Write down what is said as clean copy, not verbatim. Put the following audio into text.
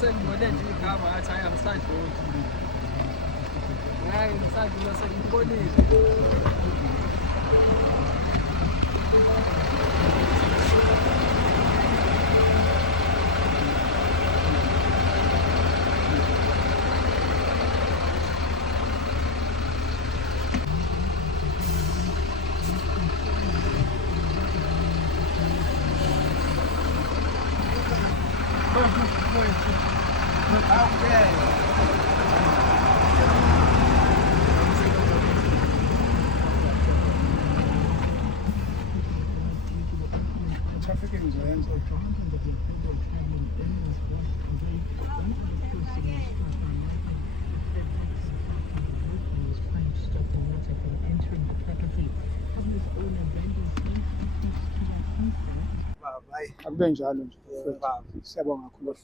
sengibone nje igama ngathi hayi angisadluli. Hayi ngisadlula sengibonile. Trafficking ngizoyenza. Akube njalo nje. Siyabonga kakhulu.